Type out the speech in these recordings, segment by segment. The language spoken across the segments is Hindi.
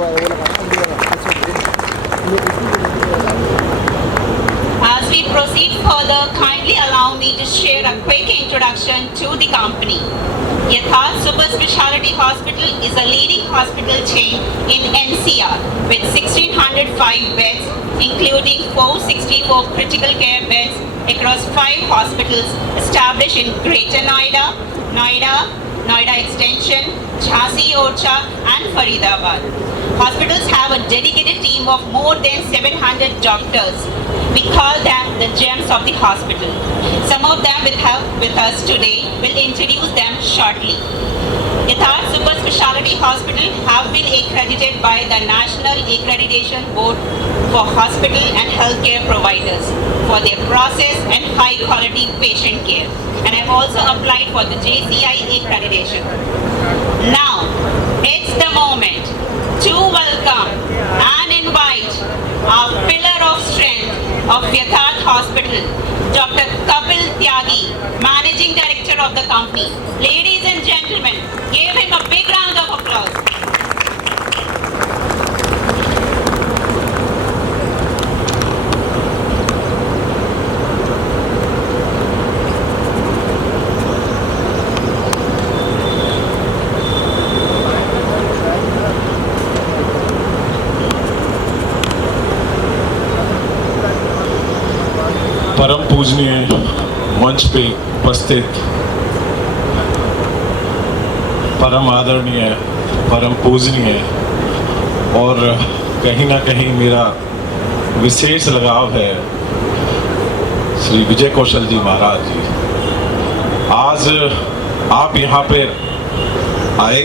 As we proceed further, kindly allow me to share a quick introduction to the company. Yatharth Super Speciality Hospital is a leading hospital chain in NCR with 1605 beds, including 464 critical care beds across 5 hospitals established in Greater Noida, Noida Extension, Jhansi Orcha and Faridabad. Hospitals have a dedicated team of more than 700 doctors. We call them the gems of the hospital. Some of them will help with us today. We'll introduce them shortly. Yatharth Super Speciality Hospital have been accredited by the National Accreditation Board for Hospital and Healthcare Providers for their process and high quality patient care. And I've also applied for the JCI accreditation. Now, it's the moment to welcome and invite our pillar of strength of Yatharth Hospital, Dr. Kapil Tyagi, Managing Director of the company. Ladies and gentlemen, give him a big round of applause. परम पूजनीय मंच पे उपस्थित परम आदरणीय परम पूजनीय और कहीं ना कहीं मेरा विशेष लगाव है श्री विजय कौशल जी महाराज जी। आज आप यहाँ पे आए,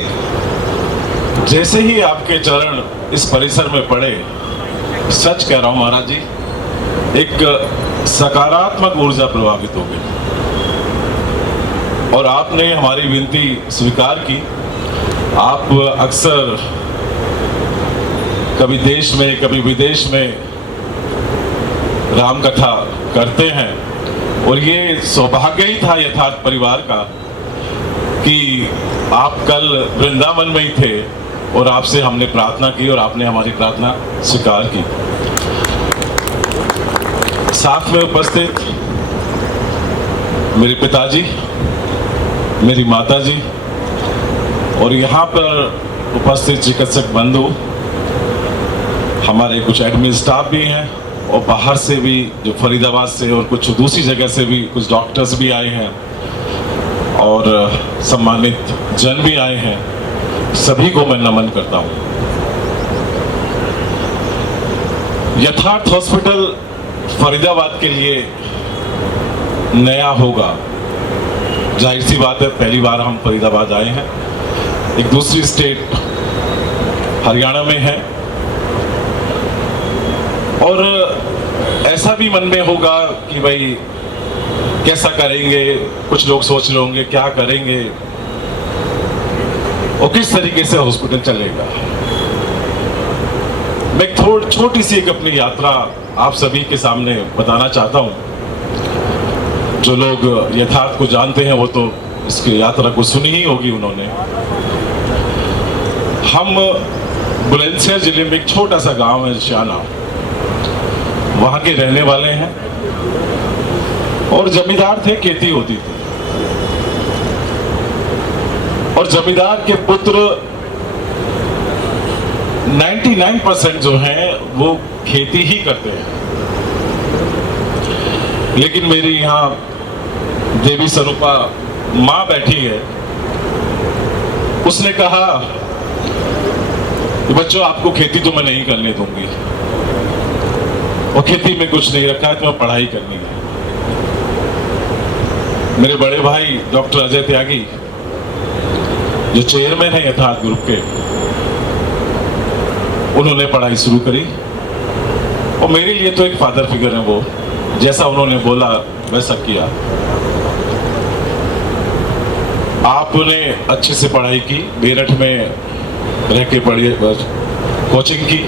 जैसे ही आपके चरण इस परिसर में पड़े, सच कह रहा हूँ महाराज जी, एक सकारात्मक ऊर्जा प्रभावित हो गई और आपने हमारी विनती स्वीकार की। आप अक्सर कभी देश में कभी विदेश में राम कथा करते हैं और ये सौभाग्य ही था यथार्थ परिवार का कि आप कल वृंदावन में ही थे और आपसे हमने प्रार्थना की और आपने हमारी प्रार्थना स्वीकार की। साथ में उपस्थित मेरे पिताजी, मेरी माताजी और यहाँ पर उपस्थित चिकित्सक बंधु, हमारे कुछ एडमिन स्टाफ भी हैं और बाहर से भी, जो फरीदाबाद से और कुछ दूसरी जगह से भी कुछ डॉक्टर्स भी आए हैं और सम्मानित जन भी आए हैं। सभी को मैं नमन करता हूँ। यथार्थ हॉस्पिटल फरीदाबाद के लिए नया होगा, जाहिर सी बात है, पहली बार हम फरीदाबाद आए हैं। एक दूसरी स्टेट हरियाणा में है और ऐसा भी मन में होगा कि भाई कैसा करेंगे, कुछ लोग सोच रहे होंगे क्या करेंगे और किस तरीके से हॉस्पिटल चलेगा। मैं छोटी सी एक अपनी यात्रा आप सभी के सामने बताना चाहता हूं। जो लोग यथार्थ को जानते हैं वो तो इसकी यात्रा को सुनी ही होगी उन्होंने। हम बुलंदशहर जिले में एक छोटा सा गांव है शाना, वहां के रहने वाले हैं और जमींदार थे, खेती होती थी और जमींदार के पुत्र 99% जो हैं वो खेती ही करते हैं। लेकिन मेरी यहाँ देवी स्वरूपा माँ बैठी है, उसने कहा कि बच्चों आपको खेती तो मैं नहीं करने दूंगी और खेती में कुछ नहीं रखा है, तुम्हें पढ़ाई करनी है। मेरे बड़े भाई डॉक्टर अजय त्यागी जो चेयरमैन है यथार्थ ग्रुप के, उन्होंने पढ़ाई शुरू करी और मेरे लिए तो एक फादर फिगर है वो। जैसा उन्होंने बोला वैसा किया। आपने अच्छे से पढ़ाई की, मेरठ में रह के पढ़ी, कोचिंग की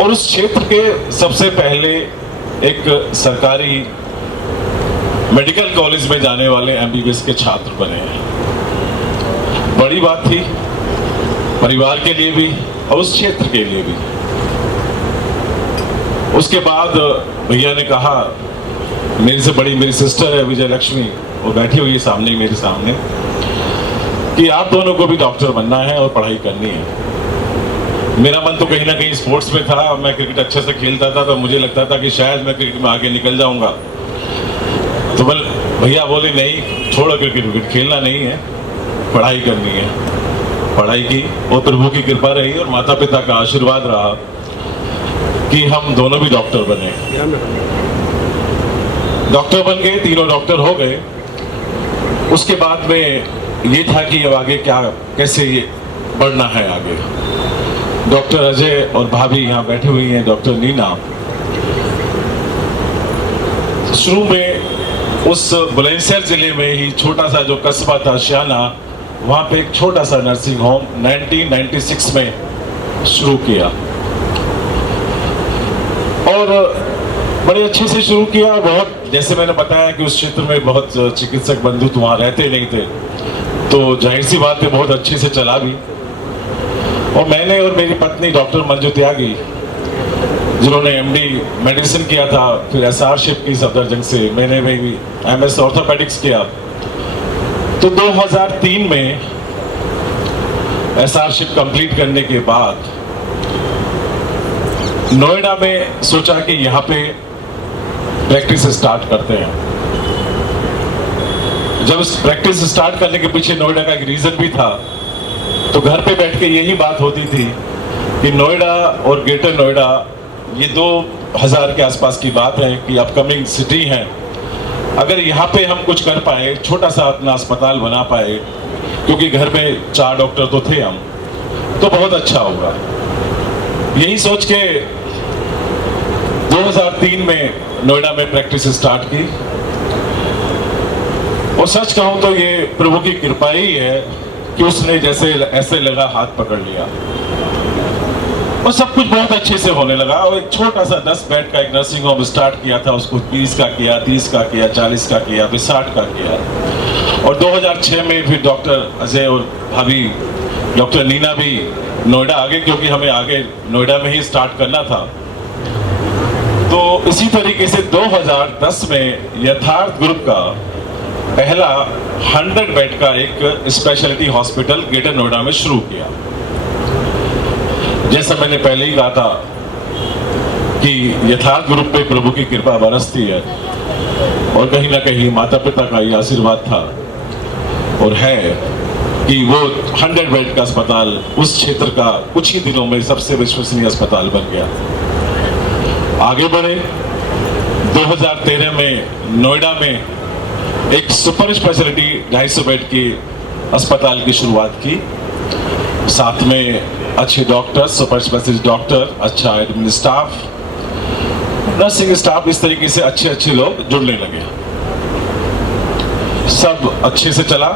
और उस क्षेत्र के सबसे पहले एक सरकारी मेडिकल कॉलेज में जाने वाले एमबीबीएस के छात्र बने हैं। बड़ी बात थी परिवार के लिए भी और उस क्षेत्र के लिए भी। उसके बाद भैया ने कहा, मेरे से बड़ी मेरी सिस्टर है विजय लक्ष्मी, वो बैठी हुई है सामने मेरे सामने, कि आप दोनों को भी डॉक्टर बनना है और पढ़ाई करनी है। मेरा मन तो कहीं ना कहीं स्पोर्ट्स में था, मैं क्रिकेट अच्छे से खेलता था, तो मुझे लगता था कि शायद मैं क्रिकेट में आगे निकल जाऊंगा। तो भैया बोले नहीं, छोड़ो क्रिकेट खेलना नहीं है, पढ़ाई करनी है। पढ़ाई की और प्रभु की कृपा रही और माता पिता का आशीर्वाद रहा कि हम दोनों भी डॉक्टर बने। डॉक्टर बन गए, तीनों डॉक्टर हो गए। उसके बाद में ये था कि अब आगे क्या, कैसे ये बढ़ना है आगे। डॉक्टर अजय और भाभी यहाँ बैठी हुई हैं, डॉक्टर नीना। शुरू में उस बुलंदशहर जिले में ही छोटा सा जो कस्बा था श्याना, वहाँ पे एक छोटा सा नर्सिंग होम 1996 में शुरू किया और बड़े अच्छे से शुरू किया। बहुत, जैसे मैंने बताया कि उस क्षेत्र में बहुत चिकित्सक बंधु तो वहाँ रहते नहीं थे, तो जाहिर सी बात है बहुत अच्छे से चला भी। और मैंने और मेरी पत्नी डॉक्टर मंजू त्यागी, जिन्होंने एमडी मेडिसिन किया था, फिर एसआरशिप की सफदरजंग से, मैंने भी एमएस ऑर्थोपेडिक्स किया। तो 2003 में एसआरशिप कंप्लीट करने के बाद नोएडा में सोचा कि यहाँ पे प्रैक्टिस स्टार्ट करते हैं। जब प्रैक्टिस स्टार्ट करने के पीछे नोएडा का एक रीजन भी था, तो घर पे बैठ के यही बात होती थी कि नोएडा और ग्रेटर नोएडा ये 2000 के आसपास की बात है कि अपकमिंग सिटी है। अगर यहाँ पे हम कुछ कर पाए, छोटा सा अपना अस्पताल बना पाए, क्योंकि घर में 4 डॉक्टर तो थे हम, तो बहुत अच्छा होगा। यही सोच के 2003 में नोएडा में प्रैक्टिस स्टार्ट की। और सच कहूं तो ये प्रभु की कृपा ही है कि उसने जैसे ऐसे लगा हाथ पकड़ लिया और सब कुछ बहुत अच्छे से होने लगा। और एक छोटा सा 10 बेड का एक नर्सिंग होम स्टार्ट किया था, उसको 20 का किया, 30 का किया, 40 का किया, फिर 60 का किया। और 2006 में फिर डॉक्टर अजय और भाभी डॉक्टर नीना भी नोएडा आ गए, क्योंकि हमें आगे नोएडा में ही स्टार्ट करना था। तो इसी तरीके से 2010 में यथार्थ ग्रुप का पहला 100 बेड का एक स्पेशलिटी हॉस्पिटल ग्रेटर नोएडा में शुरू किया। जैसा मैंने पहले ही कहा था कि यथार्थ ग्रुप पे प्रभु की कृपा बरसती है और कहीं ना कहीं माता पिता का ये आशीर्वाद था और है कि वो 100 बेड का अस्पताल उस क्षेत्र का कुछ ही दिनों में सबसे विश्वसनीय अस्पताल बन गया। आगे बढ़े, 2013 में नोएडा में एक सुपर स्पेशलिटी 250 बेड की अस्पताल की शुरुआत की। साथ में अच्छे डॉक्टर, सुपर स्पेशलिस्ट डॉक्टर, अच्छा एडमिन स्टाफ, नर्सिंग स्टाफ, इस तरीके से अच्छे लोग जुड़ने लगे। सब अच्छे से चला।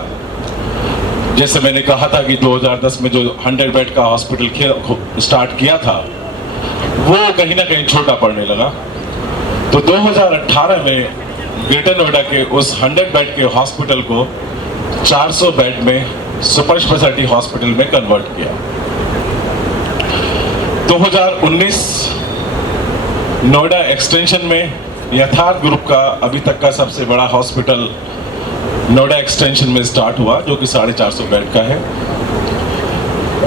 जैसे मैंने कहा था कि 2010 में जो 100 बेड का हॉस्पिटल स्टार्ट किया था, वो कहीं ना कहीं छोटा पड़ने लगा। तो 2018 में ग्रेटर नोएडा के उस 100 बेड के हॉस्पिटल को 400 बेड में सुपर स्पेशलिटी हॉस्पिटल में कन्वर्ट किया। 2019 नोएडा एक्सटेंशन में यथार्थ ग्रुप का अभी तक का सबसे बड़ा हॉस्पिटल नोएडा एक्सटेंशन में स्टार्ट हुआ, जो कि 450 बेड का है।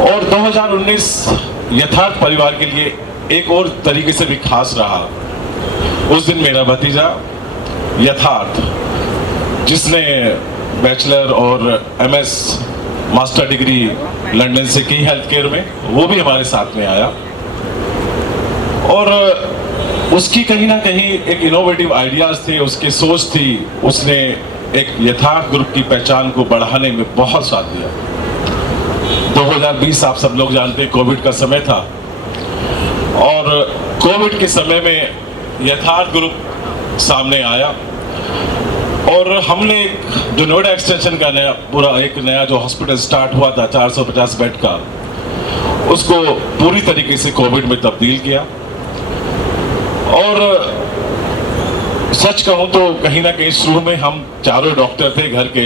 और 2019 यथार्थ परिवार के लिए एक और तरीके से भी खास रहा। उस दिन मेरा भतीजा यथार्थ, जिसने बैचलर और एमएस मास्टर डिग्री लंदन से की हेल्थ केयर में, वो भी हमारे साथ में आया। और उसकी कहीं ना कहीं एक इनोवेटिव आइडियाज थे, उसकी सोच थी, उसने एक यथार्थ ग्रुप की पहचान को बढ़ाने में बहुत साथ दिया। 2020 आप सब लोग जानते हैं, कोविड का समय था और कोविड के समय में यथार्थ ग्रुप सामने आया और हमने जो नोएडा एक्सटेंशन का नया जो हॉस्पिटल स्टार्ट हुआ था 450 बेड का, उसको पूरी तरीके से कोविड में तब्दील किया। और सच कहूं तो कहीं ना कहीं शुरू में हम चारों डॉक्टर थे घर के,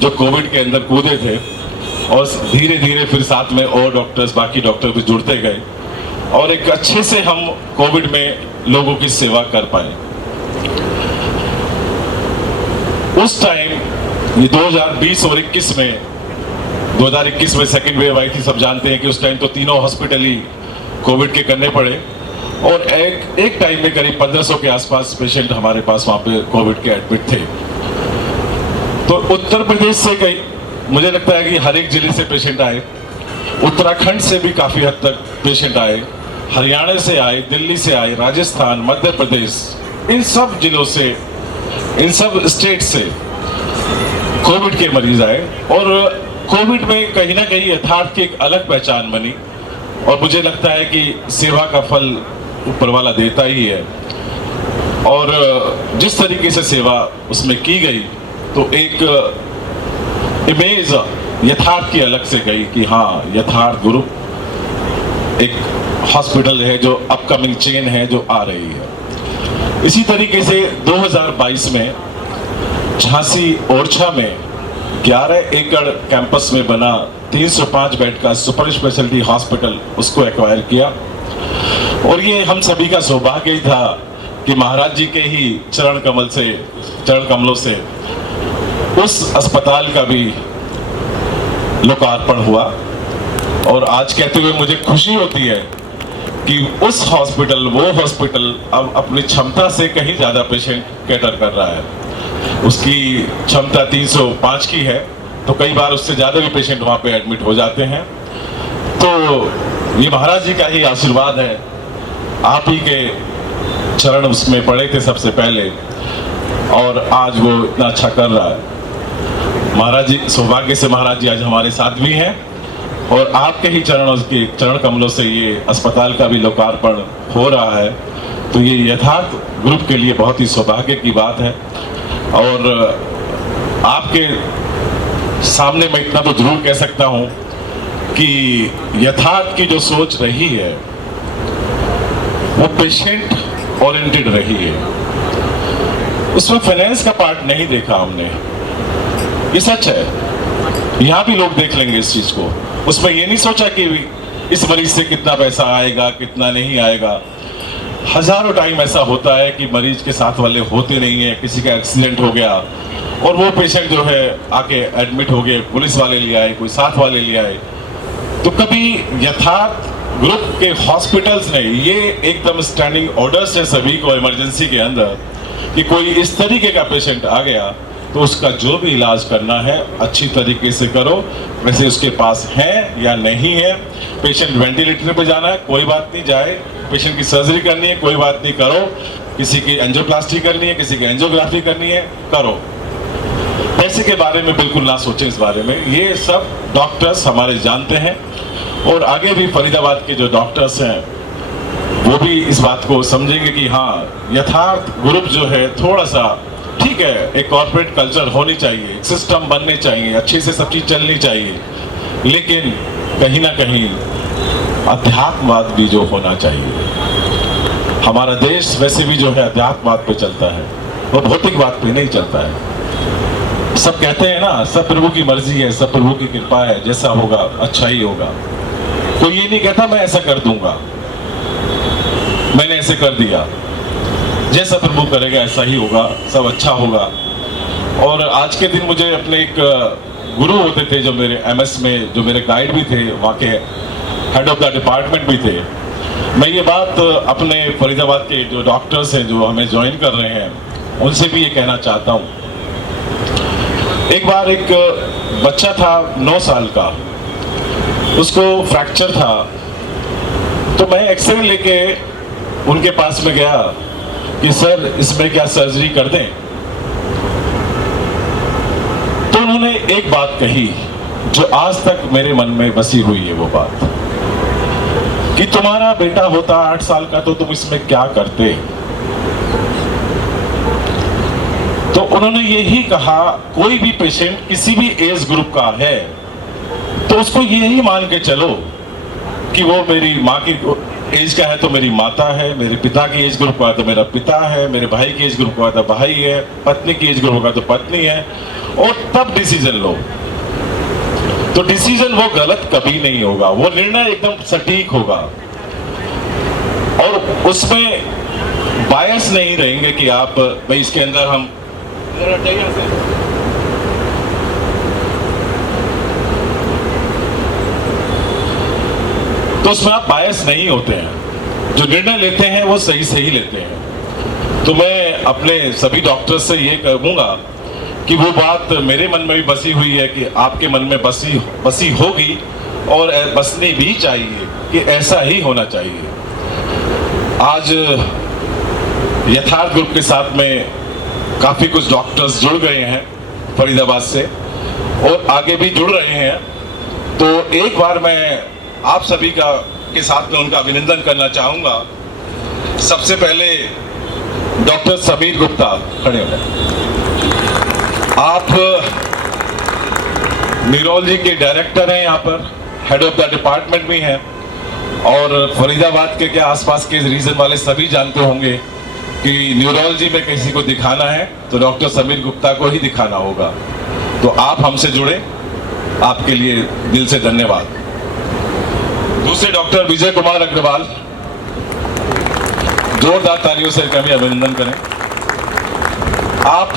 जो कोविड के अंदर कूदे थे और धीरे धीरे फिर साथ में और डॉक्टर्स, बाकी डॉक्टर भी जुड़ते गए और एक अच्छे से हम कोविड में लोगों की सेवा कर पाए। उस टाइम ये 2020 और 21 में 2021 में सेकेंड वेव आई थी, सब जानते हैं कि उस टाइम तो तीनों हॉस्पिटल ही कोविड के करने पड़े और एक टाइम में करीब 1500 के आसपास पेशेंट हमारे पास वहाँ पे कोविड के एडमिट थे। तो उत्तर प्रदेश से कई, मुझे लगता है कि हर एक जिले से पेशेंट आए, उत्तराखंड से भी काफ़ी हद तक पेशेंट आए, हरियाणा से आए, दिल्ली से आए, राजस्थान, मध्य प्रदेश, इन सब जिलों से, इन सब स्टेट से कोविड के मरीज आए और कोविड में कहीं ना कहीं यथार्थ की एक अलग पहचान बनी और मुझे लगता है कि सेवा का फल ऊपर वाला देता ही है। और जिस तरीके से सेवा उसमें की गई तो एक इमेज यथार्थ की अलग से गई कि हाँ, यथार्थ ग्रुप एक हॉस्पिटल है जो अपकमिंग चेन है जो आ रही है। इसी तरीके से 2022 में झांसी ओरछा में 11 एकड़ कैंपस में बना 305 बेड का सुपर स्पेशलिटी हॉस्पिटल, उसको एक्वायर किया और ये हम सभी का सौभाग्य ही था कि महाराज जी के ही चरण कमलों से उस अस्पताल का भी लोकार्पण हुआ। और आज कहते हुए मुझे खुशी होती है कि वो हॉस्पिटल अब अपनी क्षमता से कहीं ज्यादा पेशेंट कैटर कर रहा है। उसकी क्षमता 305 की है तो कई बार उससे ज्यादा भी पेशेंट वहां पे एडमिट हो जाते हैं। तो ये महाराज जी का ही आशीर्वाद है, आप ही के चरण उसमें पड़े थे सबसे पहले और आज वो इतना अच्छा कर रहा है। महाराज जी, सौभाग्य से महाराज जी आज हमारे साथ भी हैं और आपके ही चरण कमलों से ये अस्पताल का भी लोकार्पण हो रहा है। तो ये यथार्थ ग्रुप के लिए बहुत ही सौभाग्य की बात है और आपके सामने मैं इतना तो जरूर कह सकता हूं कि यथार्थ की जो सोच रही है वो पेशेंट ओरिएंटेड रही है। उसमें फाइनेंस का पार्ट नहीं देखा हमने, ये सच है, यहाँ भी लोग देख लेंगे इस चीज को। उसमें ये नहीं सोचा कि इस मरीज से कितना पैसा आएगा, कितना नहीं आएगा। हजारों टाइम ऐसा होता है कि मरीज के साथ वाले होते नहीं है, किसी का एक्सीडेंट हो गया और वो पेशेंट जो है आके एडमिट हो गए, पुलिस वाले ले आए, कोई साथ वाले ले आए। तो कभी यथार्थ ग्रुप के हॉस्पिटल्स ने ये एकदम स्टैंडिंग ऑर्डर्स है सभी को इमरजेंसी के अंदर कि कोई इस तरीके का पेशेंट आ गया तो उसका जो भी इलाज करना है अच्छी तरीके से करो, वैसे उसके पास है या नहीं है। पेशेंट वेंटिलेटर पे जाना है, कोई बात नहीं, जाए। पेशेंट की सर्जरी करनी है, कोई बात नहीं, करो। किसी की एंजियोप्लास्टी करनी है, किसी की एंजियोग्राफी करनी है, करो। पैसे के बारे में बिल्कुल ना सोचें, इस बारे में ये सब डॉक्टर्स हमारे जानते हैं और आगे भी फरीदाबाद के जो डॉक्टर्स हैं वो भी इस बात को समझेंगे कि हाँ, यथार्थ ग्रुप जो है थोड़ा सा ठीक है, एक कॉर्पोरेट कल्चर होनी चाहिए, एक सिस्टम बनने चाहिए, अच्छे से सब चीज चलनी चाहिए, लेकिन कहीं ना कहीं अध्यात्मवाद भी जो होना चाहिए। हमारा देश वैसे भी जो है अध्यात्मवाद पे चलता है, वो भौतिकवाद पे नहीं चलता है। सब कहते हैं ना, सब प्रभु की मर्जी है, सब प्रभु की कृपा है, जैसा होगा अच्छा ही होगा। कोई ये नहीं कहता मैं ऐसा कर दूंगा, मैंने ऐसे कर दिया, जैसा प्रभु करेगा ऐसा ही होगा, सब अच्छा होगा। और आज के दिन मुझे अपने एक गुरु होते थे जो मेरे एमएस में, जो मेरे गाइड भी थे, वहाँ के हेड ऑफ द डिपार्टमेंट भी थे। मैं ये बात अपने फरीदाबाद के जो डॉक्टर्स हैं जो हमें ज्वाइन कर रहे हैं उनसे भी ये कहना चाहता हूँ। एक बार एक बच्चा था 9 साल का, उसको फ्रैक्चर था, तो मैं एक्सरे लेके उनके पास में गया कि सर इसमें क्या सर्जरी कर दें। तो उन्होंने एक बात कही जो आज तक मेरे मन में बसी हुई है, वो बात कि तुम्हारा बेटा होता 8 साल का तो तुम इसमें क्या करते। तो उन्होंने यही कहा, कोई भी पेशेंट किसी भी एज ग्रुप का है तो उसको यही मान के चलो कि वो मेरी माँ की एज का है तो मेरी माता है, मेरे पिता की एज ग्रुप का तो मेरा पिता है, मेरे भाई की एज ग्रुप का तो भाई है, पत्नी की एज ग्रुप का तो पत्नी है, और तब डिसीजन लो। तो डिसीजन वो गलत कभी नहीं होगा, वो निर्णय एकदम सटीक होगा और उसमें बायस नहीं रहेंगे कि आप भाई इसके अंदर हम तो उसमें आप बायस नहीं होते हैं, जो निर्णय लेते हैं वो सही सही लेते हैं। तो मैं अपने सभी डॉक्टर्स से ये कहूंगा कि वो बात मेरे मन में भी बसी हुई है कि आपके मन में बसी होगी और बसनी भी चाहिए कि ऐसा ही होना चाहिए। आज यथार्थ ग्रुप के साथ में काफी कुछ डॉक्टर्स जुड़ गए हैं फरीदाबाद से और आगे भी जुड़ रहे हैं। तो एक बार मैं आप सभी के साथ में उनका अभिनंदन करना चाहूंगा। सबसे पहले डॉक्टर समीर गुप्ता खड़े हो जाए। आप न्यूरोलॉजी के डायरेक्टर हैं, यहाँ पर हेड ऑफ द डिपार्टमेंट भी हैं और फरीदाबाद के क्या आसपास के रीजन वाले सभी जानते होंगे कि न्यूरोलॉजी में किसी को दिखाना है तो डॉक्टर समीर गुप्ता को ही दिखाना होगा। तो आप हमसे जुड़े, आपके लिए दिल से धन्यवाद। दूसरे डॉक्टर विजय कुमार अग्रवाल, जोरदार तालियों से कभी अभिनंदन करें। आप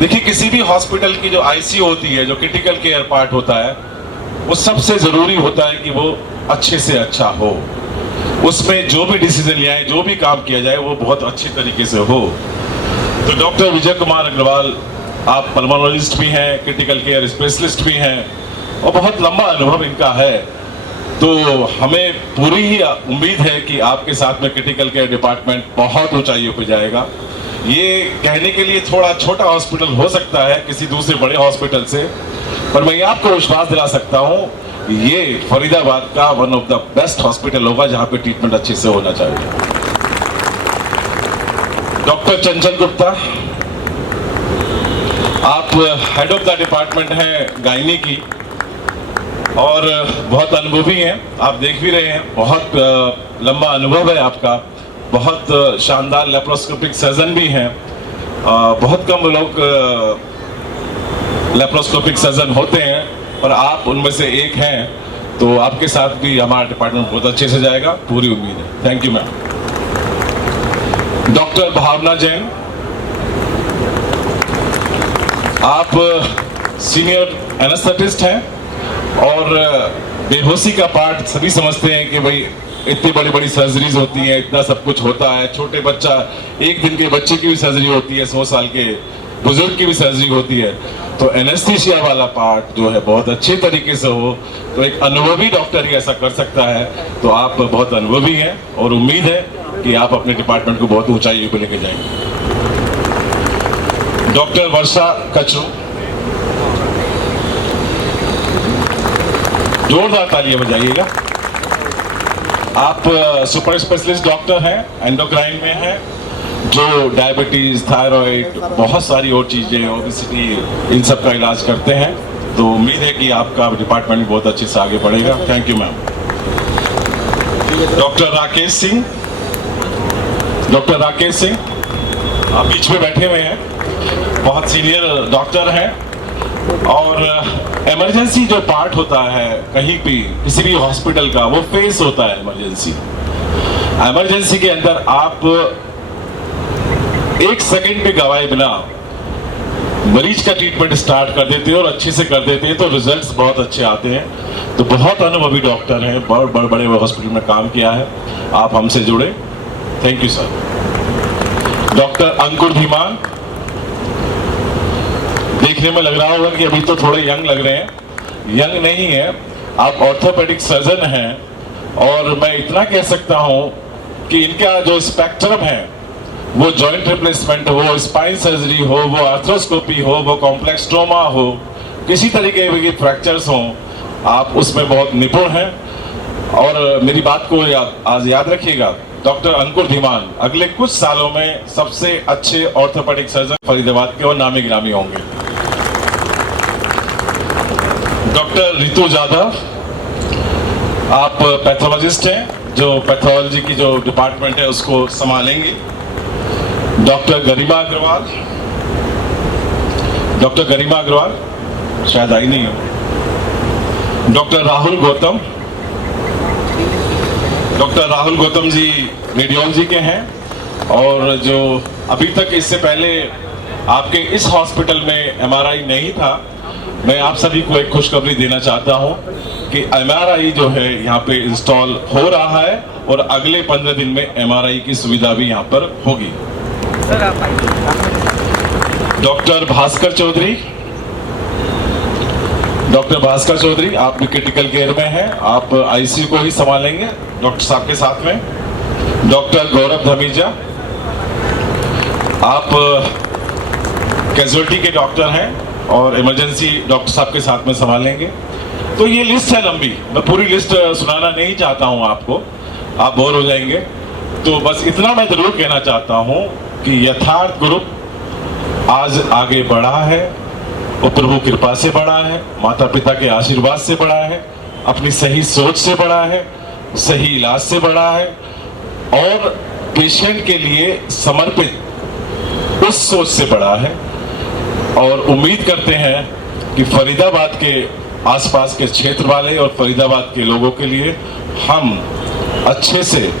देखिए किसी भी हॉस्पिटल की जो आईसीयू होती है, जो क्रिटिकल केयर पार्ट होता है, वो सबसे जरूरी होता है कि वो अच्छे से अच्छा हो, उसमें जो भी डिसीजन लिया है, जो भी काम किया जाए वो बहुत अच्छे तरीके से हो। तो डॉक्टर विजय कुमार अग्रवाल आप पल्मोनोलॉजिस्ट भी हैं, क्रिटिकल केयर स्पेशलिस्ट भी हैं और बहुत लंबा अनुभव इनका है। तो हमें पूरी ही उम्मीद है कि आपके साथ में क्रिटिकल केयर डिपार्टमेंट बहुत ऊंचाइयों पर जाएगा। ये कहने के लिए थोड़ा छोटा हॉस्पिटल हो सकता है किसी दूसरे बड़े हॉस्पिटल से, पर मैं ये आपको विश्वास दिला सकता हूँ ये फरीदाबाद का one of the best hospital होगा जहां पे ट्रीटमेंट अच्छे से होना चाहिए। डॉक्टर चंचल गुप्ता, आप हेड ऑफ द डिपार्टमेंट हैं गायनी की और बहुत अनुभवी हैं, आप देख भी रहे हैं, बहुत लंबा अनुभव है आपका, बहुत शानदार लेप्रोस्कोपिक सर्जन भी हैं। बहुत कम लोग लेप्रोस्कोपिक सर्जन होते हैं और आप उनमें से एक हैं, तो आपके साथ भी हमारा डिपार्टमेंट बहुत अच्छे से जाएगा, पूरी उम्मीद है। Thank you ma'am. डॉक्टर भावना जैन, आप सीनियर एनेस्थेटिस्ट हैं और बेहोशी का पार्ट सभी समझते हैं कि भाई इतनी बड़ी बड़ी सर्जरीज होती हैं, इतना सब कुछ होता है, छोटे बच्चा, एक दिन के बच्चे की भी सर्जरी होती है, 100 साल के बुजुर्ग की भी सर्जरी होती है। तो एनेस्थीसिया वाला पार्ट जो है बहुत अच्छे तरीके से हो, तो एक अनुभवी डॉक्टर ही ऐसा कर सकता है। तो आप बहुत अनुभवी हैं और उम्मीद है कि आप अपने डिपार्टमेंट को बहुत ऊंचाई पे लेके जाएंगे। डॉक्टर वर्षा कचरू, जोरदार तालियां बजाइएगा। आप सुपर स्पेशलिस्ट डॉक्टर हैं, एंडोक्राइन में हैं, जो डायबिटीज, थायराइड, बहुत सारी और चीजें, ओबेसिटी, इन सब का इलाज करते हैं। तो उम्मीद है कि आपका डिपार्टमेंट बहुत अच्छे से आगे बढ़ेगा। Thank you ma'am. Doctor Rakesh Singh, doctor Rakesh Singh आप बीच में बैठे हुए हैं, बहुत सीनियर डॉक्टर हैं और इमरजेंसी जो पार्ट होता है कहीं भी किसी भी हॉस्पिटल का, वो फेस होता है इमरजेंसी। इमरजेंसी के अंदर आप एक सेकंड भी गवाए बिना मरीज का ट्रीटमेंट स्टार्ट कर देते हैं और अच्छे से कर देते हैं, तो रिजल्ट्स बहुत अच्छे आते हैं। तो बहुत अनुभवी डॉक्टर हैं, बहुत बड़े बड़े हॉस्पिटल में काम किया है, आप हमसे जुड़े। Thank you sir. डॉक्टर अंकुर धीमान, देखने में लग रहा होगा कि अभी तो थोड़े यंग लग रहे हैं, यंग नहीं है, आप ऑर्थोपेडिक सर्जन हैं और मैं इतना कह सकता हूं कि इनका जो स्पेक्ट्रम है, वो जॉइंट रिप्लेसमेंट हो, स्पाइन सर्जरी हो, वो आर्थ्रोस्कोपी हो, वो कॉम्प्लेक्स ट्रॉमा हो, किसी तरीके के फ्रैक्चर्स हों, आप उसमें बहुत निपुण हैं। और मेरी बात को आज याद रखिएगा, डॉक्टर अंकुर धीमान अगले कुछ सालों में सबसे अच्छे ऑर्थोपेडिक सर्जन फरीदाबाद के और नामी गिरामी होंगे। डॉक्टर रितु जाधव, आप पैथोलॉजिस्ट हैं, जो पैथोलॉजी की जो डिपार्टमेंट है उसको संभालेंगी। डॉक्टर गरिमा अग्रवाल, डॉक्टर गरिमा अग्रवाल शायद आई नहीं हो। डॉक्टर राहुल गौतम जी रेडियोलॉजी के हैं, और जो अभी तक इससे पहले आपके इस हॉस्पिटल में एमआरआई नहीं था, मैं आप सभी को एक खुशखबरी देना चाहता हूं कि एमआरआई जो है यहाँ पे इंस्टॉल हो रहा है, और अगले 15 दिन में एमआरआई की सुविधा भी यहाँ पर होगी। डॉक्टर भास्कर चौधरी, आप भी क्रिटिकल केयर में हैं, आप आईसीयू को ही संभालेंगे डॉक्टर साहब के साथ में। डॉक्टर गौरव धमीजा, आप कैजुअल्टी के डॉक्टर हैं और इमरजेंसी डॉक्टर साहब के साथ में संभालेंगे। तो ये लिस्ट है लंबी, मैं पूरी लिस्ट सुनाना नहीं चाहता हूं आपको, आप बोर हो जाएंगे। तो बस इतना मैं जरूर कहना चाहता हूं कि यथार्थ ग्रुप आज आगे बढ़ा है, वो प्रभु कृपा से बढ़ा है, माता पिता के आशीर्वाद से बढ़ा है, अपनी सही सोच से बढ़ा है, सही इलाज से बढ़ा है, और पेशेंट के लिए समर्पित उस सोच से बढ़ा है। और उम्मीद करते हैं कि फरीदाबाद के आसपास के क्षेत्र वाले और फरीदाबाद के लोगों के लिए हम अच्छे से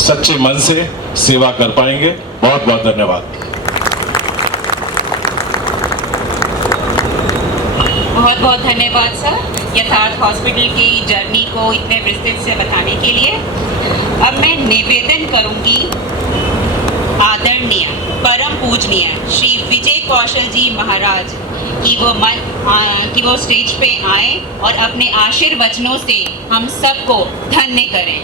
सच्चे मन से सेवा कर पाएंगे। बहुत बहुत धन्यवाद। बहुत बहुत धन्यवाद सर, यथार्थ हॉस्पिटल की जर्नी को इतने विस्तृत से बताने के लिए। अब मैं निवेदन करूंगी आदरणीय परम पूजनीय श्री विजय कौशल जी महाराज कि वो स्टेज पे आए और अपने आशीर्वचनों से हम सबको धन्य करें।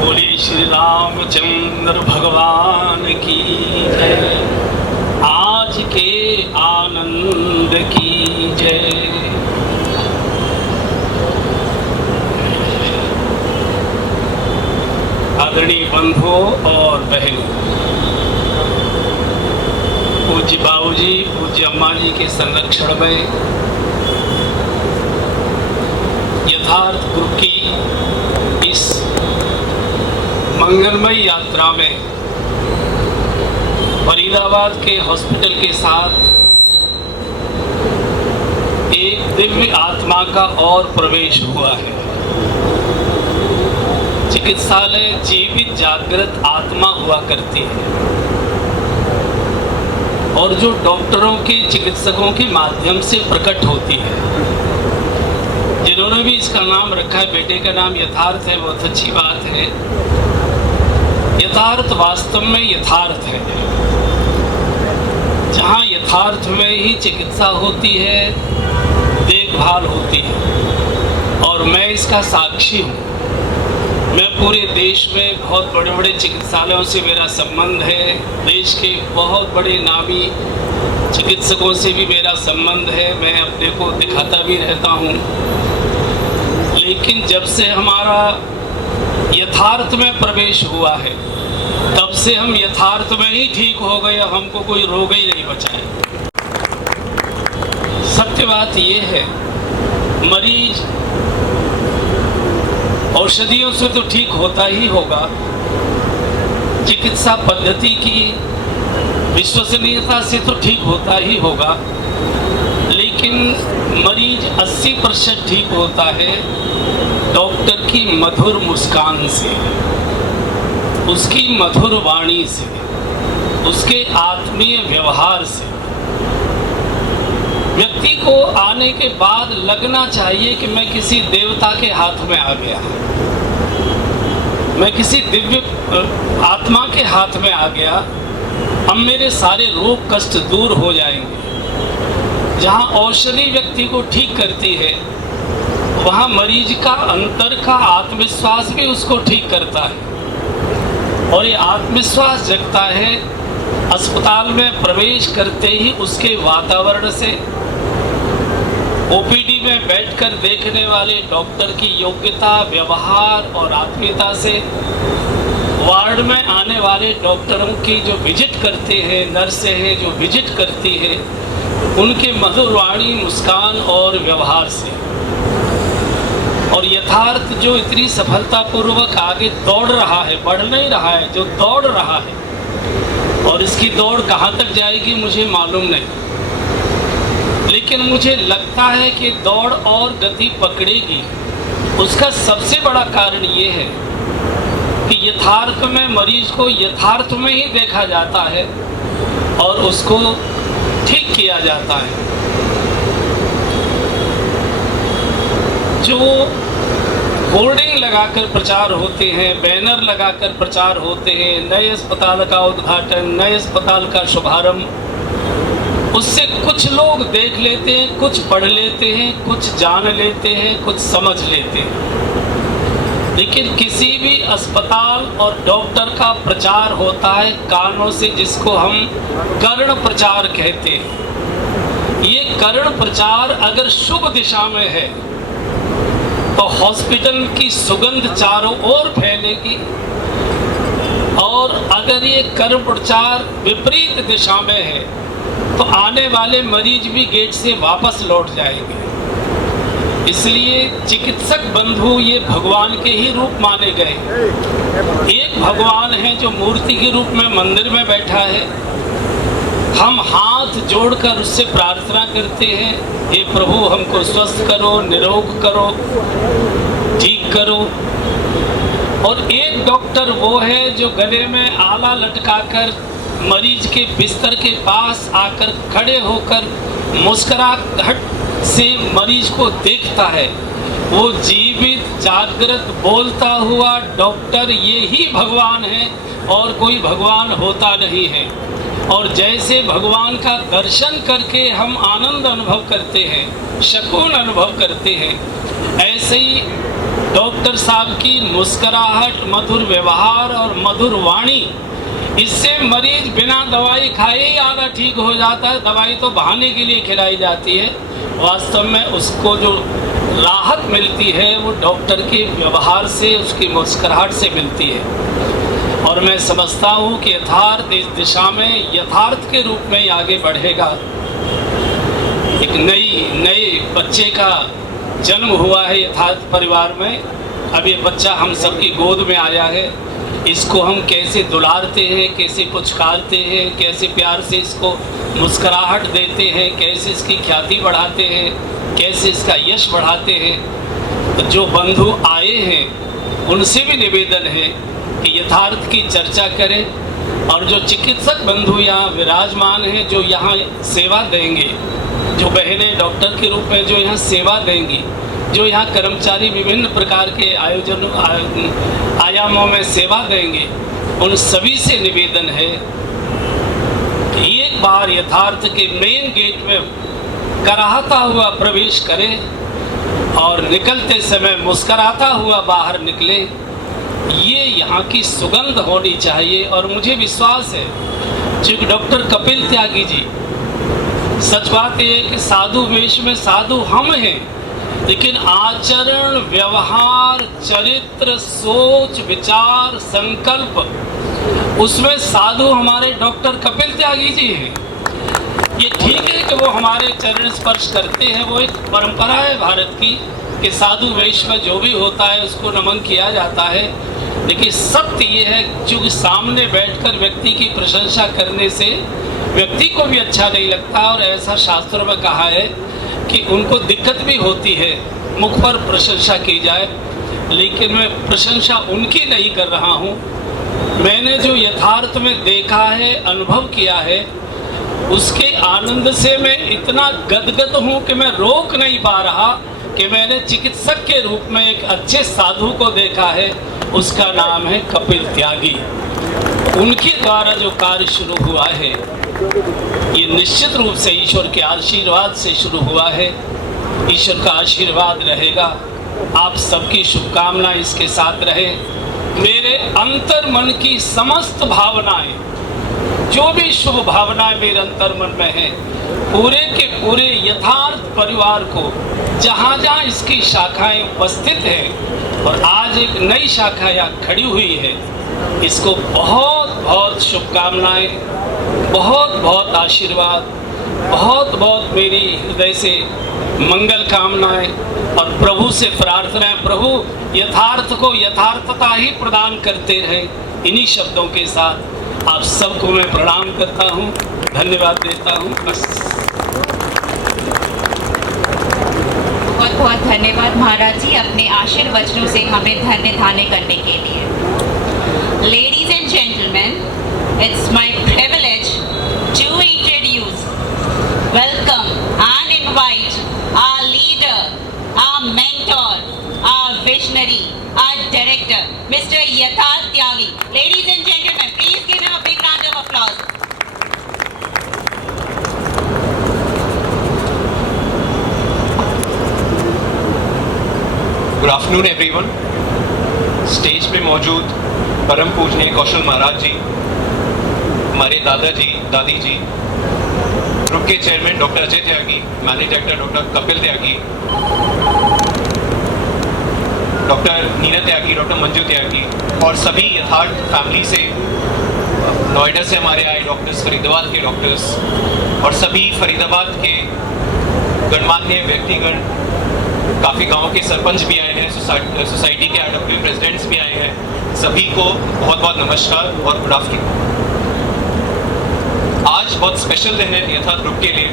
बोलिए श्री रामचंद्र भगवान की जय, आज के आनंद की जय। आदरणीय बंधुओं और बहनों, पूज्य बाबूजी, पूज्य अम्मा जी के संरक्षण में यथार्थ ग्रुप की इस मंगलमय यात्रा में फरीदाबाद के हॉस्पिटल के साथ एक दिव्य आत्मा का और प्रवेश हुआ है। चिकित्सालय जीवित जागृत आत्मा हुआ करती है, और जो डॉक्टरों के चिकित्सकों के माध्यम से प्रकट होती है। जिन्होंने भी इसका नाम रखा है, बेटे का नाम यथार्थ है, बहुत अच्छी बात है। यथार्थ वास्तव में यथार्थ है। जहाँ यथार्थ में ही चिकित्सा होती है, देखभाल होती है, और मैं इसका साक्षी हूँ। मैं पूरे देश में बहुत बड़े बड़े चिकित्सालयों से मेरा संबंध है, देश के बहुत बड़े नामी चिकित्सकों से भी मेरा संबंध है, मैं अपने को दिखाता भी रहता हूँ। लेकिन जब से हमारा यथार्थ में प्रवेश हुआ है, तब से हम यथार्थ में ही ठीक हो गए, हमको कोई रोग ही नहीं बचा है। सत्य बात ये है, मरीज औषधियों से तो ठीक होता ही होगा, चिकित्सा पद्धति की विश्वसनीयता से तो ठीक होता ही होगा, लेकिन मरीज 80% ठीक होता है डॉक्टर की मधुर मुस्कान से, उसकी मधुर वाणी से, उसके आत्मीय व्यवहार से। व्यक्ति को आने के बाद लगना चाहिए कि मैं किसी देवता के हाथ में आ गया, मैं किसी दिव्य आत्मा के हाथ में आ गया, अब मेरे सारे रोग कष्ट दूर हो जाएंगे। जहाँ औषधि व्यक्ति को ठीक करती है, वहाँ मरीज का अंतर का आत्मविश्वास भी उसको ठीक करता है, और ये आत्मविश्वास जगता है अस्पताल में प्रवेश करते ही उसके वातावरण से, ओपीडी में बैठकर देखने वाले डॉक्टर की योग्यता, व्यवहार और आत्मीयता से, वार्ड में आने वाले डॉक्टरों की जो विजिट करते हैं, नर्सें हैं जो विजिट करती है, उनके मधुर वाणी, मुस्कान और व्यवहार से। और यथार्थ जो इतनी सफलतापूर्वक आगे दौड़ रहा है, बढ़ नहीं रहा है, जो दौड़ रहा है, और इसकी दौड़ कहाँ तक जाएगी मुझे मालूम नहीं, लेकिन मुझे लगता है कि दौड़ और गति पकड़ेगी। उसका सबसे बड़ा कारण ये है कि यथार्थ में मरीज को यथार्थ में ही देखा जाता है और उसको ठीक किया जाता है। जो होर्डिंग लगाकर प्रचार होते हैं, बैनर लगाकर प्रचार होते हैं, नए अस्पताल का उद्घाटन, नए अस्पताल का शुभारंभ, उससे कुछ लोग देख लेते हैं, कुछ पढ़ लेते हैं, कुछ जान लेते हैं, कुछ समझ लेते हैं। लेकिन किसी भी अस्पताल और डॉक्टर का प्रचार होता है कानों से, जिसको हम कर्ण प्रचार कहते हैं। ये कर्ण प्रचार अगर शुभ दिशा में है तो हॉस्पिटल की सुगंध चारों ओर फैलेगी, और अगर ये कर्ण प्रचार विपरीत दिशा में है तो आने वाले मरीज भी गेट से वापस लौट जाएंगे। इसलिए चिकित्सक बंधु ये भगवान के ही रूप माने गए। एक भगवान है जो मूर्ति के रूप में मंदिर में बैठा है, हम हाथ जोड़कर उससे प्रार्थना करते हैं, हे प्रभु हमको स्वस्थ करो, निरोग करो, ठीक करो। और एक डॉक्टर वो है जो गले में आला लटकाकर मरीज के बिस्तर के पास आकर खड़े होकर मुस्कुराहट से मरीज को देखता है। वो जीवित जागृत बोलता हुआ डॉक्टर ये ही भगवान है और कोई भगवान होता नहीं है। और जैसे भगवान का दर्शन करके हम आनंद अनुभव करते हैं, सुकून अनुभव करते हैं, ऐसे ही डॉक्टर साहब की मुस्कुराहट, मधुर व्यवहार और मधुर वाणी, इससे मरीज बिना दवाई खाए ही आधा ठीक हो जाता है। दवाई तो बहाने के लिए खिलाई जाती है, वास्तव में उसको जो राहत मिलती है वो डॉक्टर के व्यवहार से, उसकी मुस्कुराहट से मिलती है। और मैं समझता हूँ कि यथार्थ इस दिशा में यथार्थ के रूप में आगे बढ़ेगा। एक नए बच्चे का जन्म हुआ है यथार्थ परिवार में। अब ये बच्चा हम सबकी गोद में आया है। इसको हम कैसे दुलारते हैं, कैसे पुचकारते हैं, कैसे प्यार से इसको मुस्कुराहट देते हैं, कैसे इसकी ख्याति बढ़ाते हैं, कैसे इसका यश बढ़ाते हैं। तो जो बंधु आए हैं उनसे भी निवेदन है कि यथार्थ की चर्चा करें, और जो चिकित्सक बंधु यहाँ विराजमान हैं, जो यहाँ सेवा देंगे, जो बहनें डॉक्टर के रूप में जो यहाँ सेवा देंगी, जो यहाँ कर्मचारी विभिन्न प्रकार के आयामों में सेवा देंगे, उन सभी से निवेदन है कि एक बार यथार्थ के मेन गेट में कराहता हुआ प्रवेश करें और निकलते समय मुस्कुराता हुआ बाहर निकले। ये यहाँ की सुगंध होनी चाहिए। और मुझे विश्वास है जो डॉक्टर कपिल त्यागी जी, सच बात ये है कि साधु वेश में साधु हम हैं, लेकिन आचरण, व्यवहार, चरित्र, सोच, विचार, संकल्प, उसमें साधु हमारे डॉक्टर कपिल त्यागी जी हैं। ये ठीक है कि वो हमारे चरण स्पर्श करते हैं, वो एक परंपरा है भारत की कि साधु वेश में जो भी होता है उसको नमन किया जाता है। लेकिन सत्य ये है कि सामने बैठकर व्यक्ति की प्रशंसा करने से व्यक्ति को भी अच्छा नहीं लगता, और ऐसा शास्त्रों में कहा है कि उनको दिक्कत भी होती है मुख पर प्रशंसा की जाए। लेकिन मैं प्रशंसा उनकी नहीं कर रहा हूँ। मैंने जो यथार्थ में देखा है, अनुभव किया है, उसके आनंद से मैं इतना गदगद हूँ कि मैं रोक नहीं पा रहा कि मैंने चिकित्सक के रूप में एक अच्छे साधु को देखा है। उसका नाम है कपिल त्यागी। उनके द्वारा जो कार्य शुरू हुआ है ये निश्चित रूप से ईश्वर के आशीर्वाद से शुरू हुआ है। ईश्वर का आशीर्वाद रहेगा। आप सबकी शुभकामना इसके साथ रहे। मेरे अंतर मन की समस्त भावनाएं, जो भी शुभ भावनाएं मेरे अंतर मन में हैं, पूरे के पूरे यथार्थ परिवार को, जहाँ जहाँ इसकी शाखाएं उपस्थित हैं और आज एक नई शाखा यहाँ खड़ी हुई है, इसको बहुत बहुत शुभकामनाएं, बहुत बहुत आशीर्वाद। बहुत बहुत मेरी हृदय से मंगल कामनाएं और प्रभु से प्रार्थनाएं। प्रभु यथार्थ को यथार्थता ही प्रदान करते रहे। इन्हीं शब्दों के साथ आप सबको मैं प्रणाम करता हूं, धन्यवाद देता हूं। बस। बहुत बहुत धन्यवाद महाराज जी अपने आशीर्वचनों से हमें धन्य धान्य करने के लिए। Ladies and gentlemen, it's my privilege to introduce, welcome and invite our leader, our mentor, our visionary, our director, Mr. Yatharth Tyagi. Ladies and gentlemen, please give him a big round of applause. Good afternoon everyone. Stage पे मौजूद परम पूजनीय कौशल महाराज जी, हमारे दादाजी, दादी जी, ग्रुप के chairman doctor Ajay Tyagi, managing director doctor Kapil त्यागी, डॉक्टर नीना त्यागी, डॉक्टर मंजू त्यागी और सभी यथार्थ फैमिली से, नोएडा से हमारे आए डॉक्टर्स, फरीदाबाद के डॉक्टर्स और सभी फरीदाबाद के गणमान्य व्यक्तिगण, काफ़ी गांव के सरपंच भी आए हैं, सोसाइटी के आरडब्ल्यू प्रेसिडेंट्स भी आए हैं। सभी को बहुत बहुत नमस्कार और गुड आफ्टरनून। आज बहुत स्पेशल दिन है यथार्थ ग्रुप के लिए।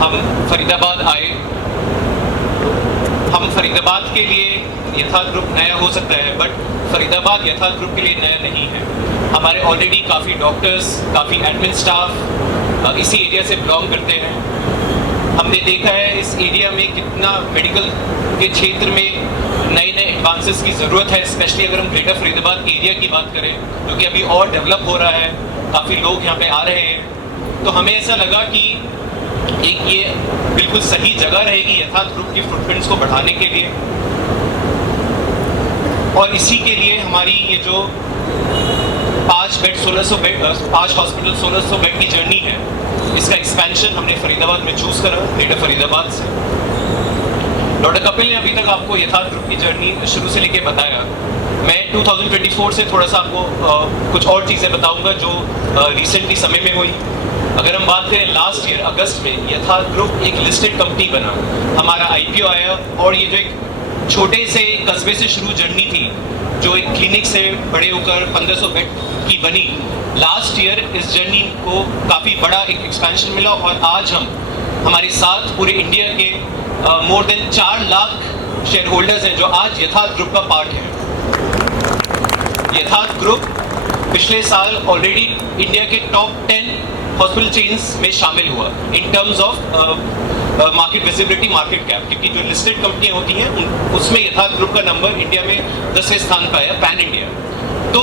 हम फरीदाबाद आए। हम फरीदाबाद के लिए यथार्थ ग्रुप नया हो सकता है, बट फरीदाबाद यथार्थ ग्रुप के लिए नया नहीं है। हमारे ऑलरेडी काफ़ी डॉक्टर्स, काफ़ी एडमिन स्टाफ इसी एरिया से बिलोंग करते हैं। हमने देखा है इस एरिया में कितना मेडिकल के क्षेत्र में नए नए एडवांसेस की ज़रूरत है, स्पेशली अगर हम ग्रेटर फरीदाबाद के एरिया की बात करें, क्योंकि अभी और डेवलप हो रहा है, काफ़ी लोग यहाँ पे आ रहे हैं। तो हमें ऐसा लगा कि एक ये बिल्कुल सही जगह रहेगी यथार्थ ग्रुप की फुटप्रिंट्स को बढ़ाने के लिए। और इसी के लिए हमारी ये जो 5 बेड 1600 बेड 5 हॉस्पिटल 1600 बेड की जर्नी है, इसका एक्सपेंशन हमने फरीदाबाद में चूज़ करा, ग्रेटर फरीदाबाद से। डॉक्टर कपिल ने अभी तक आपको यथार्थ ग्रुप की जर्नी शुरू से लेके बताया। मैं 2024 से थोड़ा सा आपको कुछ और चीज़ें बताऊंगा जो रिसेंटली समय में हुई। अगर हम बात करें लास्ट ईयर अगस्त में यथार्थ ग्रुप एक लिस्टेड कंपनी बना, हमारा IPO आया और ये जो एक छोटे से कस्बे से शुरू जर्नी थी, जो एक क्लिनिक से बड़े होकर 1500 बेड की बनी, लास्ट ईयर इस जर्नी को काफ़ी बड़ा एक एक्सपेंशन मिला और आज हम हमारे साथ पूरे इंडिया के more than 4 lakh share holders हैं जो आज यथार्थ ग्रुप का पार्ट है। यथार्थ ग्रुप पिछले साल ऑलरेडी इंडिया के टॉप 10 हॉस्पिटल चेन्स में शामिल हुआ in terms of market visibility, market cap, क्योंकि जो लिस्टेड कंपनियां होती हैं उसमें यथार्थ ग्रुप का नंबर इंडिया में 10वें स्थान पर आया, पैन इंडिया। तो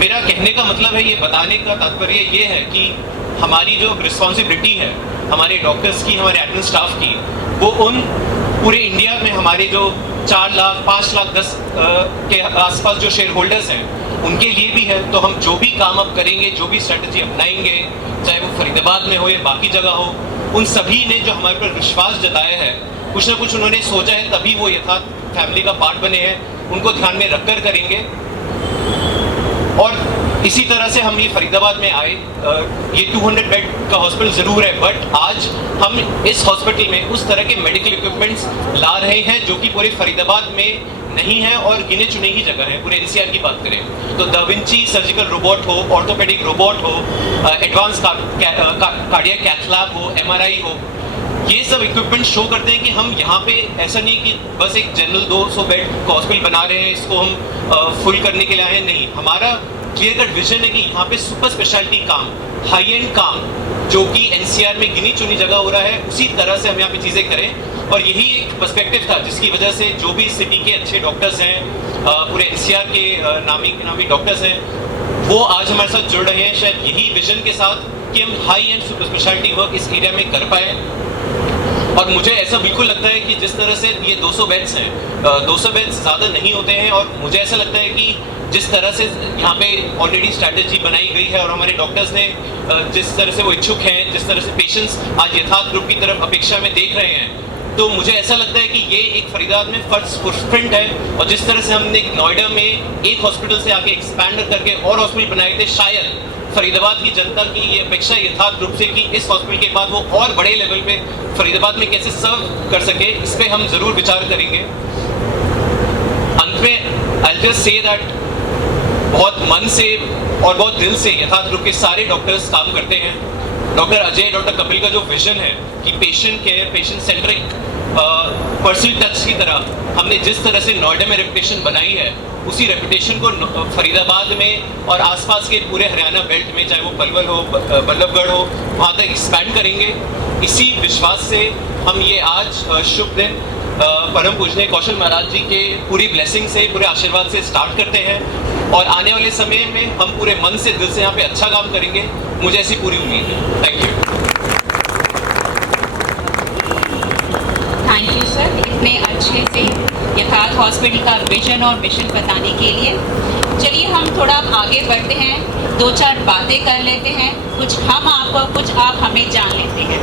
मेरा कहने का मतलब है, ये बताने का तात्पर्य ये है कि हमारी जो रिस्पॉन्सिबिलिटी है हमारे डॉक्टर्स की, हमारे एडमिन स्टाफ की, वो उन पूरे इंडिया में हमारे जो 4 लाख 5 लाख 10 के आसपास जो शेयर होल्डर्स हैं उनके लिए भी है। तो हम जो भी काम अब करेंगे, जो भी स्ट्रेटजी अपनाएंगे, चाहे वो फरीदाबाद में हो या बाकी जगह हो, उन सभी ने जो हमारे पर विश्वास जताया है, कुछ ना कुछ उन्होंने सोचा है, तभी वो यथार्थ फैमिली का पार्ट बने हैं, उनको ध्यान में रखकर करेंगे। और इसी तरह से हम ये फरीदाबाद में आए। ये 200 बेड का हॉस्पिटल ज़रूर है, बट आज हम इस हॉस्पिटल में उस तरह के मेडिकल इक्विपमेंट्स ला रहे हैं जो कि पूरे फरीदाबाद में नहीं है और गिने चुने ही जगह है। पूरे NCR की बात करें तो दा विंची सर्जिकल रोबोट हो, ऑर्थोपेडिक रोबोट हो, एडवांस कार्डियक कैथ लैब हो, MRI हो, ये सब इक्विपमेंट शो करते हैं कि हम यहाँ पे ऐसा नहीं कि बस एक जनरल 200 बेड का हॉस्पिटल बना रहे हैं, इसको हम फुल करने के लिए आए हैं। नहीं, हमारा क्लियर कट विजन है कि यहाँ पे सुपर स्पेशलिटी काम, हाई एंड काम, जो कि NCR में गिनी चुनी जगह हो रहा है, उसी तरह से हम यहाँ पे चीज़ें करें। और यही एक पर्सपेक्टिव था जिसकी वजह से जो भी सिटी के अच्छे डॉक्टर्स हैं, पूरे NCR के नामी डॉक्टर्स हैं, वो आज हमारे साथ जुड़ रहे हैं, शायद यही विजन के साथ कि हम high and super speciality work इस एरिया में कर पाए। और मुझे ऐसा बिल्कुल लगता है कि जिस तरह से ये 200 बेड्स हैं, 200 बेड्स ज़्यादा नहीं होते हैं, और मुझे ऐसा लगता है कि जिस तरह से यहाँ पे ऑलरेडी स्ट्रैटेजी बनाई गई है और हमारे डॉक्टर्स ने जिस तरह से वो इच्छुक हैं, जिस तरह से पेशेंट्स आज यथार्थ ग्रुप की तरफ अपेक्षा में देख रहे हैं, तो मुझे ऐसा लगता है कि ये एक फरीदाबाद में फर्स्ट फुटप्रिंट है, और जिस तरह से हमने नोएडा में एक हॉस्पिटल से आके एक्सपैंड करके और हॉस्पिटल बनाए थे, शायद फरीदाबाद की जनता की ये अपेक्षा यथार्थ रूप से कि इस हॉस्पिटल के बाद वो और बड़े लेवल पे फरीदाबाद में कैसे सर्व कर सके, इस पे हम जरूर विचार करेंगे। अंत में आई जस्ट से दैट बहुत मन से और बहुत दिल से यथार्थ रूप के सारे डॉक्टर्स काम करते हैं। डॉक्टर अजय, डॉक्टर कपिल का जो विजन है कि patient care, patient centric, personal touch की तरह हमने जिस तरह से नोएडा में रेपुटेशन बनाई है, उसी रेपुटेशन को फरीदाबाद में और आसपास के पूरे हरियाणा बेल्ट में, चाहे वो पलवल हो, बल्लभगढ़ हो, वहाँ तक एक्सपैंड करेंगे। इसी विश्वास से हम ये आज शुभ दिन परम पूजनीय कौशल महाराज जी के पूरी ब्लेसिंग से, पूरे आशीर्वाद से स्टार्ट करते हैं, और आने वाले समय में हम पूरे मन से, दिल से यहाँ पे अच्छा काम करेंगे, मुझे ऐसी पूरी उम्मीद है। Thank you. Thank you sir, इतने अच्छे से यथार्थ हॉस्पिटल का विजन और मिशन बताने के लिए। चलिए हम थोड़ा आगे बढ़ते हैं, दो चार बातें कर लेते हैं, कुछ हम आपको, कुछ आप हमें जान लेते हैं।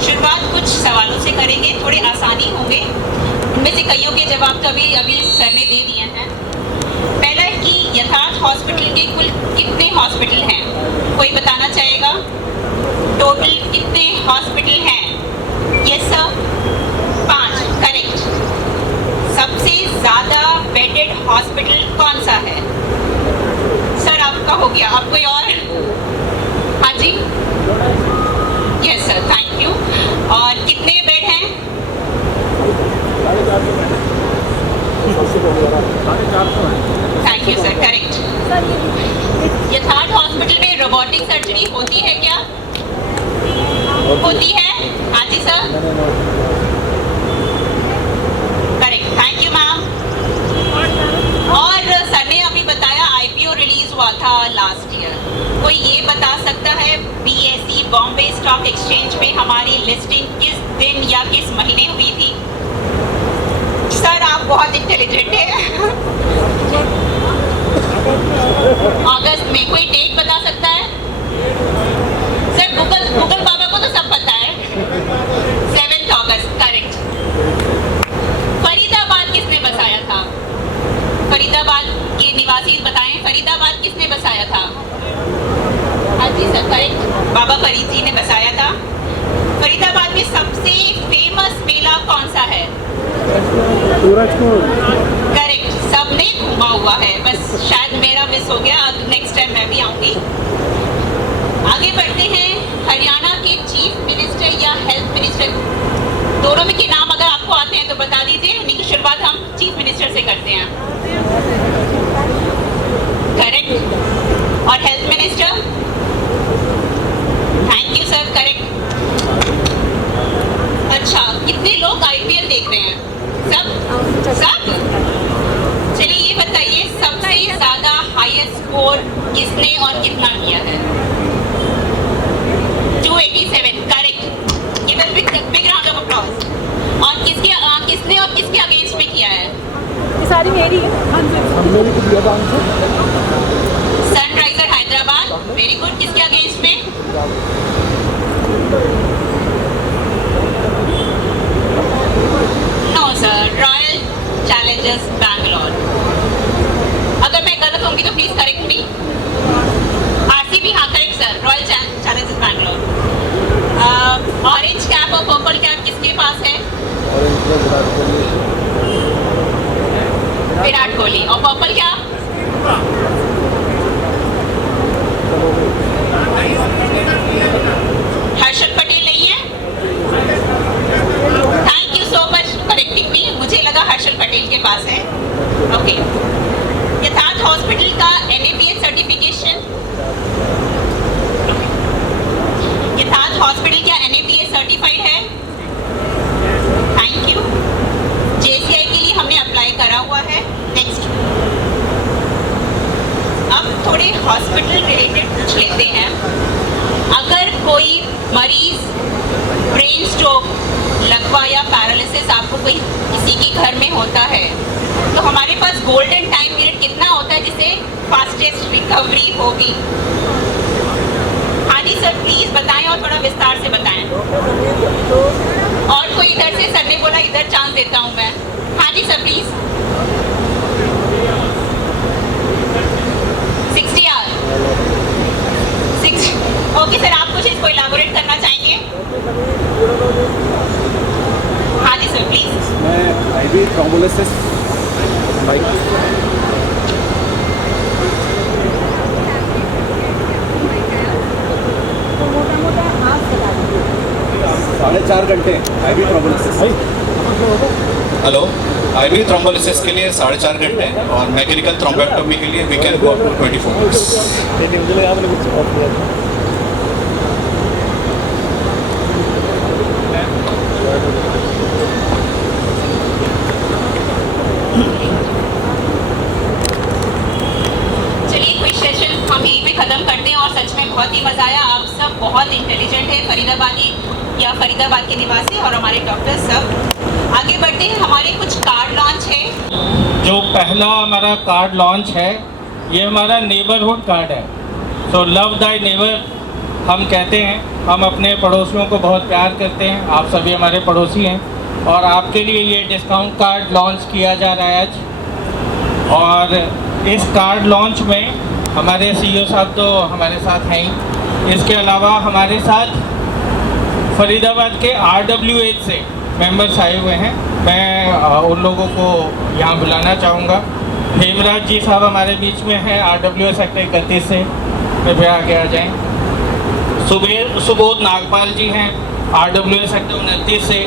शुरुआत कुछ सवालों से करेंगे, थोड़े आसानी होंगे, उनमें से कईयों के जवाब तो अभी सर ने दे दिए हैं। पहला है कि यथार्थ हॉस्पिटल के कुल कितने हॉस्पिटल हैं, कोई बताना चाहेगा? टोटल कितने हॉस्पिटल हैं? Yes sir, 5, correct. सबसे ज्यादा बेडेड हॉस्पिटल कौन सा है? सर आपका हो गया, आप कोई और? हाँ जी, यस सर, थैंक यू। और कितने बेड हैं? 450। Thank you sir, correct. Yatharth hospital में रोबोटिक सर्जरी होती है क्या? होती है? हाँ जी sir, correct, thank you ma'am. और सर ने अभी बताया IPO रिलीज हुआ था लास्ट ईयर, कोई ये बता सकता है BSE बॉम्बे स्टॉक एक्सचेंज में हमारी लिस्टिंग किस दिन या किस महीने हुई थी? सर आप बहुत इंटेलिजेंट हैं। अगस्त में, कोई डेट बता सकता है? सर गूगल बाबा को तो सब पता है, 7 अगस्त, करेक्ट। फरीदाबाद किसने बसाया था? फरीदाबाद के निवासी बताएं, फरीदाबाद किसने बसाया था? हाँ जी सर, करेक्ट, बाबा फरीद जी ने बसाया था। फरीदाबाद में सबसे फेमस मेला कौन सा है? करेक्ट, सबने घूमा हुआ है, बस शायद मेरा मिस हो गया, नेक्स्ट टाइम मैं भी आऊंगी। आगे बढ़ते हैं, हरियाणा के चीफ मिनिस्टर या हेल्थ मिनिस्टर, दोनों में के नाम अगर आपको आते हैं तो बता दीजिए, नहीं की शुरुआत हम चीफ मिनिस्टर से करते हैं। करेक्ट, और health minister? Thank you sir, correct. अच्छा, कितने लोग IPL देख रहे हैं? सब? चलिए ये बताइए, सबसे ज्यादा हाईएस्ट स्कोर किसने और कितना किया है? 287, correct, give a big round of applause. और किसने और किसके अगेंस्ट में किया है? ये सारी मेरी है। सनराइजर हैदराबाद, वेरी गुड, किसके अगेंस्ट में? No sir, Royal Challengers Bangalore. अगर मैं गलत होंगी तो प्लीज करेक्ट मी। RCB, हाँ correct sir, Royal Challengers Bangalore. Orange cap और पर्पल कैप किसके पास है? विराट कोहली। और पर्पल क्या? हर्षल पटेल नहीं है? Thank you so much correcting me, मुझे लगा हर्षल पटेल के पास है। ओके, यथार्थ हॉस्पिटल का NABH सर्टिफिकेशन, यथार्थ हॉस्पिटल क्या NABH सर्टिफाइड है? Thank you. JCI के लिए हमने अप्लाई करा हुआ है। नेक्स्ट, अब थोड़े हॉस्पिटल रिलेटेड पूछ लेते हैं। अगर कोई मरीज ब्रेन स्ट्रोक, लकवा या पैरालिसिस आपको कोई किसी के घर में होता है, तो हमारे पास गोल्डन टाइम पीरियड कितना होता है जिससे फास्टेस्ट रिकवरी होगी? हाँ जी सर, प्लीज बताएं और थोड़ा विस्तार से बताएं। और सर को इधर से, सर ने बोला इधर चांस देता हूँ मैं। हाँ जी sir please. 60 hour. Okay sir, आप कुछ इसको इलाबोरेट करना चाहेंगे? हाँ जी सर प्लीज। मैं आईवी थ्रोम्बोलिसिस साढ़े 4 घंटे IV thrombolysis. Hello, IV thrombolysis के लिए 4.5 घंटे और मैकेनिकल थ्रोम्बोटॉमी के लिए we can go up to 24 minutes. चलिए क्विज सेशन हम यहीं पे खत्म करते हैं और सच में बहुत ही मजा आया। आप सब बहुत इंटेलिजेंट है, फरीदाबादी या फरीदाबाद के निवासी और हमारे डॉक्टर सब। आगे बढ़ते हैं, हमारे कुछ कार्ड लॉन्च है। जो पहला हमारा कार्ड लॉन्च है ये हमारा नेबरहुड कार्ड है। सो लव दाई नेबर हम कहते हैं, हम अपने पड़ोसियों को बहुत प्यार करते हैं। आप सभी हमारे पड़ोसी हैं और आपके लिए ये डिस्काउंट कार्ड लॉन्च किया जा रहा है आज। और इस कार्ड लॉन्च में हमारे सीईओ साहब तो हमारे साथ हैं ही, इसके अलावा हमारे साथ फरीदाबाद के RWH से मेंबर्स आए हुए हैं। मैं उन लोगों को यहाँ बुलाना चाहूँगा। हेमराज जी साहब हमारे बीच में हैं RWH सेक्टर 31 से, कृपया आगे आ जाएं। सुबोध नागपाल जी हैं RWH सेक्टर 29 से।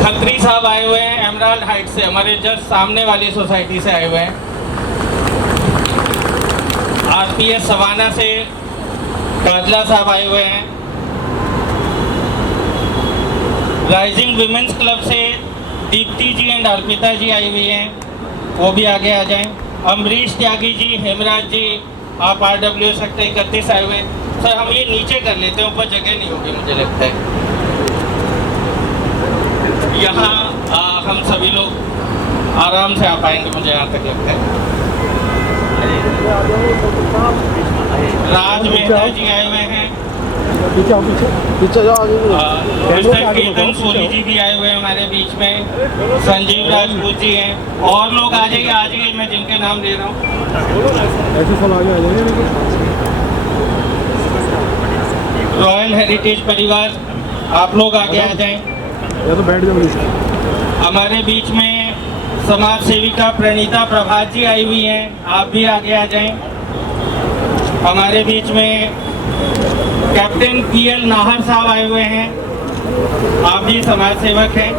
खत्री साहब आए हुए हैं एमराल्ड हाइट से, हमारे जस्ट सामने वाली सोसाइटी से आए हुए हैं। RPS सवाना से काजला साहब आए हुए हैं। राइजिंग विमेंस क्लब से दीप्ति जी एंड अर्पिता जी आई हुई हैं, वो भी आगे आ जाएं। अमरीश त्यागी जी, हेमराज जी, आप RWH सेक्टर 31 आए हुए हैं। सर हम ये नीचे कर लेते हैं, ऊपर जगह नहीं होगी मुझे लगता है। यहाँ हम सभी लोग आराम से आ पाएंगे मुझे यहाँ तक लगता है। राज मेहता जी आए हुए हैं। मिस्टर केतन सोनी जी भी आए हुए हैं हमारे बीच में। संजीव राजपूत जी हैं और लोग आ जाइए मैं जिनके नाम ले रहा हूँ। रॉयल हेरिटेज परिवार, आप लोग आगे आ जाएं। हमारे बीच में समाज सेविका प्रणीता प्रभात जी आई हुई हैं, आप भी आगे आ जाएं। हमारे बीच में कैप्टन PL नाहर साहब आए हुए हैं, आप भी समाज सेवक हैं।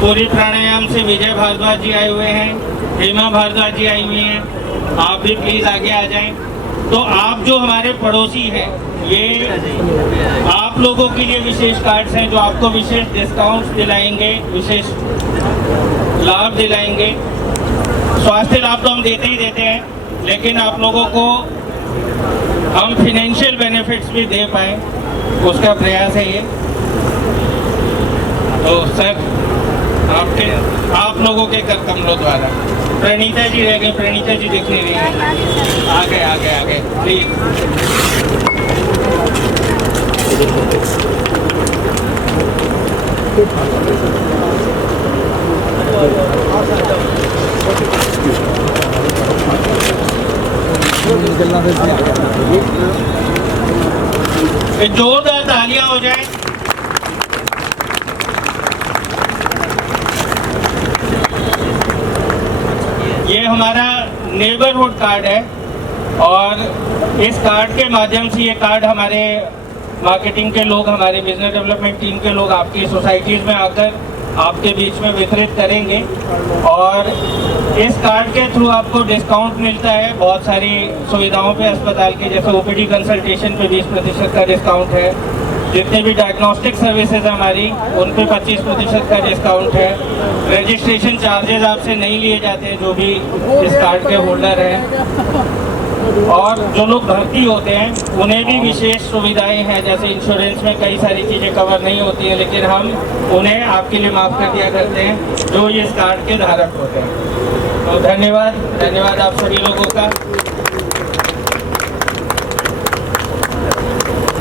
पूरी प्राणायाम से विजय भारद्वाज जी आए हुए हैं, हेमा भारद्वाज जी आई हुई हैं, आप भी प्लीज आगे आ जाएं। तो आप जो हमारे पड़ोसी हैं, ये आप लोगों के लिए विशेष कार्ड्स हैं जो आपको विशेष डिस्काउंट्स दिलाएंगे, विशेष लाभ दिलाएंगे। स्वास्थ्य लाभ तो हम देते ही देते हैं, लेकिन आप लोगों को हम फिनेंशियल बेनिफिट्स भी दे पाएँ, उसका प्रयास है ये। तो सर आप लोगों के कर कमलों द्वारा प्रणीता जी रह गए, प्रणीता जी दिख नहीं रही है, आगे प्लीज। जोरदार तालियां हो जाए। ये हमारा नेबरहुड कार्ड है और इस कार्ड के माध्यम से ये कार्ड हमारे मार्केटिंग के लोग, हमारे बिजनेस डेवलपमेंट टीम के लोग आपकी सोसाइटीज़ में आकर आपके बीच में वितरित करेंगे और इस कार्ड के थ्रू आपको डिस्काउंट मिलता है बहुत सारी सुविधाओं पे अस्पताल के, जैसे OPD कंसल्टेशन पे 20% का डिस्काउंट है। जितने भी डायग्नोस्टिक सर्विसेज हमारी उन पे 25% का डिस्काउंट है। रजिस्ट्रेशन चार्जेस आपसे नहीं लिए जाते हैं जो भी इस कार्ड के होल्डर हैं। और जो लोग भर्ती होते हैं उन्हें भी विशेष सुविधाएं हैं, जैसे इंश्योरेंस में कई सारी चीज़ें कवर नहीं होती हैं, लेकिन हम उन्हें आपके लिए माफ़ कर दिया करते हैं जो इस कार्ड के धारक होते हैं। तो धन्यवाद आप सभी लोगों का।